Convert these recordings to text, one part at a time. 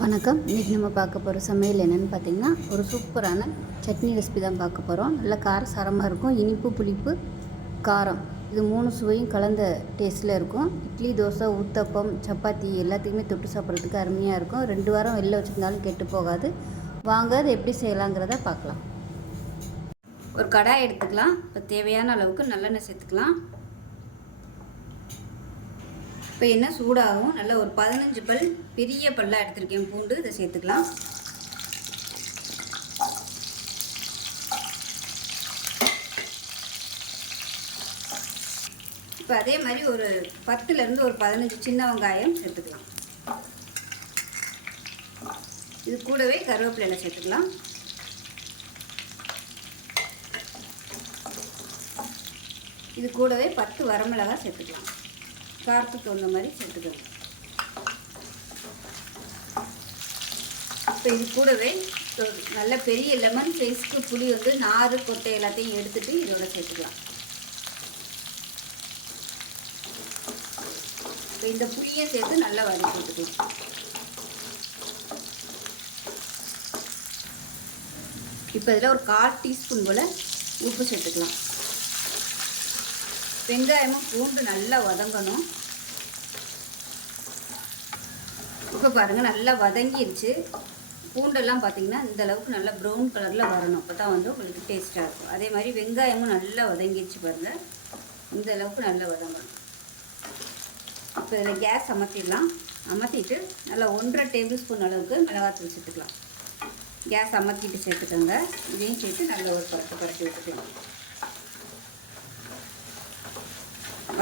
வணக்கம். இன்றைக்கி நம்ம பார்க்க போகிற சமையல் என்னென்னு பார்த்தீங்கன்னா ஒரு சூப்பரான சட்னி ரெசிபி தான் பார்க்க போகிறோம் நல்லா கார சாரமாக இருக்கும். இனிப்பு புளிப்பு காரம். இது மூணு சுவையும் கலந்த டேஸ்ட்டில் இருக்கும். இட்லி தோசை ஊத்தப்பம் சப்பாத்தி எல்லாத்துக்குமே தொட்டு சாப்பிட்றதுக்கு அருமையாக இருக்கும். ரெண்டு வாரம் வெளில வச்சுருந்தாலும் கெட்டு போகாது. வாங்க அது எப்படி செய்யலாங்கிறத பார்க்கலாம். ஒரு கடாய் எடுத்துக்கலாம். இப்போ தேவையான அளவுக்கு நல்லெண்ணெய் சேர்த்துக்கலாம். இப்போ என்ன சூடாகும். நல்ல ஒரு பதினஞ்சு பல் பெரிய பல்லாக எடுத்திருக்கேன். பூண்டு இதை சேர்த்துக்கலாம். இப்போ அதே மாதிரி ஒரு பத்துலேருந்து ஒரு பதினஞ்சு சின்ன வெங்காயம் சேர்த்துக்கலாம். இது கூடவே கருவேப்பிலை சேர்த்துக்கலாம். இது கூடவே பத்து வரமிளகாய் சேர்த்துக்கலாம். காரத்துக்கு தகுந்த மாதிரி சேர்த்துக்கணும். இப்போ இது கூடவே நல்ல பெரிய லெமன் சைஸ்க்கு புளி வந்து நாறு கொட்டை எல்லாத்தையும் எடுத்துட்டு இதோட சேர்த்துக்கலாம். இப்போ இந்த புளியை சேர்த்து நல்லா வதக்கி விட்டுக்கலாம் இப்போ இதில் ஒரு கால் டீஸ்பூன் போல் உப்பு சேர்த்துக்கலாம். வெங்காயமும் பூண்டு நல்லா வதங்கணும். இப்போ பாருங்கள் நல்லா வதங்கிருச்சு. பூண்டெல்லாம் பார்த்தீங்கன்னா இந்த அளவுக்கு நல்லா ப்ரௌன் கலரில் வரணும். அப்போ தான் வந்து உங்களுக்கு டேஸ்ட்டாக இருக்கும். அதே மாதிரி வெங்காயமும் நல்லா வதங்கிருச்சு பாருங்கள் இந்த அளவுக்கு நல்லா வதங்கணும். இப்போ இதில் கேஸ் அமர்த்திடலாம் அமர்த்திட்டு நல்லா ஒன்றரை டேபிள் ஸ்பூன் அளவுக்கு மிளகாத்தூள் சேர்த்துக்கலாம். கேஸ் அமர்த்திட்டு சேர்த்துக்கோங்க. இதையும் சேர்த்து நல்லா ஒரு பரப்பு பரட்டி விட்டுக்கலாம்.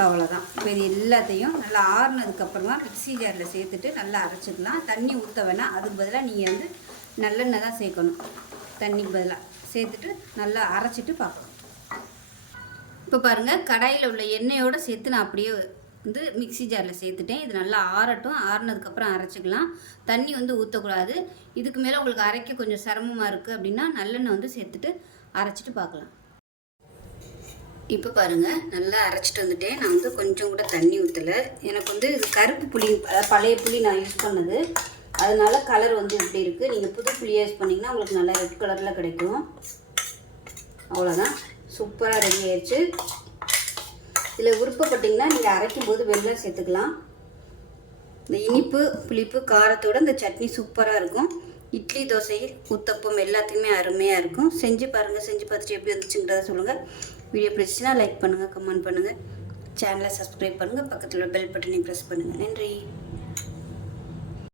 அவ்வளோதான் இப்போ இது எல்லாத்தையும் நல்லா ஆறுனதுக்கப்புறமா மிக்ஸி ஜாரில் சேர்த்துட்டு நல்லா அரைச்சிக்கலாம் தண்ணி ஊற்ற வேணாம். அதுக்கு பதிலாக நீங்கள் வந்து நல்லெண்ணெய் தான் சேர்க்கணும். தண்ணிக்கு பதிலாக சேர்த்துட்டு நல்லா அரைச்சிட்டு பார்க்கலாம். இப்போ பாருங்கள் கடாயில் உள்ள எண்ணெயோடு சேர்த்து நான் அப்படியே வந்து மிக்ஸி ஜாரில் சேர்த்துட்டேன். இது நல்லா ஆறட்டும். ஆறுனதுக்கப்புறம் அரைச்சிக்கலாம். தண்ணி வந்து ஊற்றக்கூடாது இதுக்கு மேலே உங்களுக்கு அரைக்க கொஞ்சம் சிரமமாக இருக்குது அப்படின்னா நல்லெண்ணெய் வந்து சேர்த்துட்டு அரைச்சிட்டு பார்க்கலாம். இப்போ பாருங்கள் நல்லா அரைச்சிட்டு வந்துட்டேன். நான் வந்து கொஞ்சம் கூட தண்ணி ஊற்றலை எனக்கு வந்து இது கருப்பு புளி பழைய புளி நான் யூஸ் பண்ணது. அதனால கலர் வந்து இப்படி இருக்குது நீங்கள் புது புளியை யூஸ் பண்ணிங்கன்னா உங்களுக்கு நல்லா ரெட் கலரில் கிடைக்கும். அவ்வளோதான் சூப்பராக ரெடி ஆயிடுச்சு. இதில் விருப்பப்பட்டிங்கன்னா நீங்கள் அரைக்கும் போது வெள்ளம் சேர்த்துக்கலாம். இந்த இனிப்பு புளிப்பு காரத்தோட இந்த சட்னி சூப்பராக இருக்கும். இட்லி தோசை உத்தப்பம் எல்லாத்தையுமே அருமையாக இருக்கும். செஞ்சு பாருங்கள் செஞ்சு பார்த்துட்டு எப்படி வந்துச்சுங்கிறத சொல்லுங்கள் வீடியோ பிடிச்சிச்சுன்னா லைக் பண்ணுங்கள் கமெண்ட் பண்ணுங்கள் சேனலை சப்ஸ்கிரைப் பண்ணுங்கள் பக்கத்தில் பெல் பட்டனை ப்ரெஸ் பண்ணுங்கள் நன்றி.